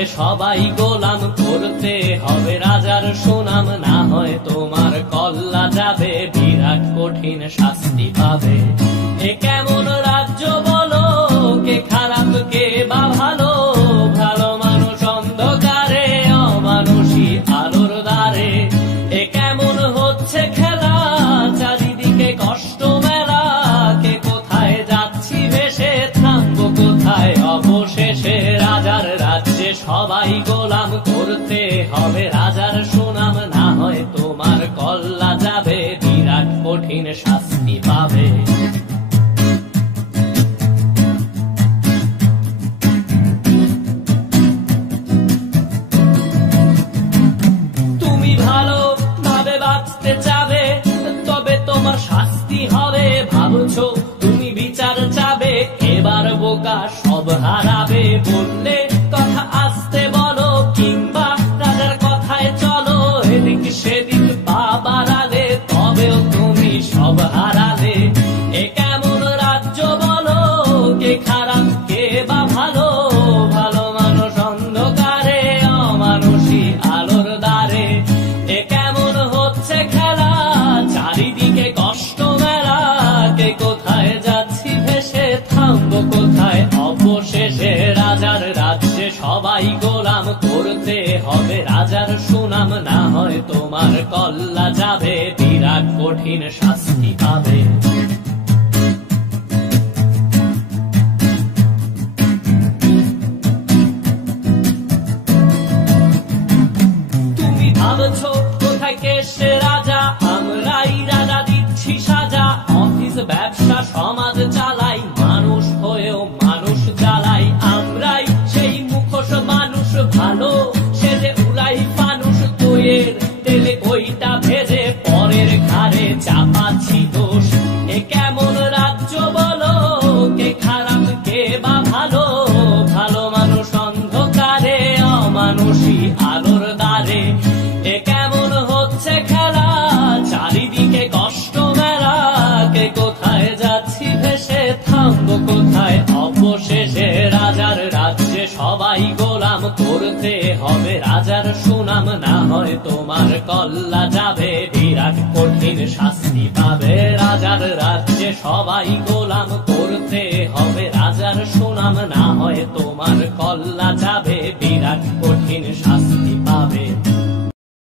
রাজ্যে সবাই গোলাম, করতে হবে রাজার সুনাম, না হয় তোমার কল্লা যাবে, বিরাট কঠিন শাস্তি পাবে। এ কেমন রাজ্য বলো, কে খারাপ কে বা ভালো, ভালো মানুষ অন্ধকারে, অমানুষী আলোর দ্বারে। এ কেমন হচ্ছে খেলা, চারিদিকে কষ্ট মেলা, কে কোথায় যাচ্ছি ভেসে, থামবো কোথায় অবশেষে। রাজার রাজ্যে সবাই গোলাম, করতে হবে রাজার সুনাম, না হয় তোমার কল্লা যাবে, বিরাট কঠিন শাস্তি পাবে। তুমি ভালো ভাবে বাঁচতে চাবে, তবে তোমার শাস্তি হবে। ভাবছো তুমি বিচার চাবে, এবার বোকা সব হারাবে। বললে কথা আসতে বলো, কিংবা রাজার কথায় চলো, এদিক সেদিক পা বাড়ালে, তবেও তুমি সব হারালে। এ কেমন রাজ্য বলো, কে খারাপ কে বা ভালো, ভালো মানুষ অন্ধকারে, অমানুষী আলোর দ্বারে। এ কেমন হচ্ছে খেলা, চারিদিকে কষ্ট মেলা, কে কোথায় যাচ্ছি ভেসে, থামবো কোথায় অবশেষে। রাজার রাজ্যে সবাই গোলাম, করতে হবে রাজার সুনাম, না হয় তোমার কল্লা যাবে, বিরাট কঠিন শাস্তি পাবে। তুমি ভাবছো কোথায় কেসে রাজা, আমরাই রাজা দিচ্ছি সাজা। অফিস ব্যবসা সমাজ চালাই, মানুষ হয়েও মানুষ জ্বালাই। আমরাই সেই মুখোশ মানুষ ভালো, সে যে উড়াই ফানুষ দইয়ের তেলে, ওইটা ভেজে পরের ঘাড়ে চাপাচ্ছি দোষ। এ কেমন রাজ্য বলো, কে খারাপ কে বা ভালো, ভালো মানুষ অন্ধকারে, অমানুষী আলোর দ্বারে। এ কেমন হচ্ছে খেলা, চারিদিকে কষ্ট মেলা, কে কোথায় যাচ্ছি ভেসে, থামবো কোথায় অবশেষে। রাজার রাজ্যে সবাই গোলাম, করতে হবে রাজার সুনাম, না হয় তোমার কল্লা যাবে, বিরাট কঠিন শাস্তি পাবে। রাজার রাজ্যে সবাই গোলাম, করতে হবে রাজার সুনাম, না হয় তোমার কল্লা যাবে, বিরাট কঠিন শাস্তি পাবে।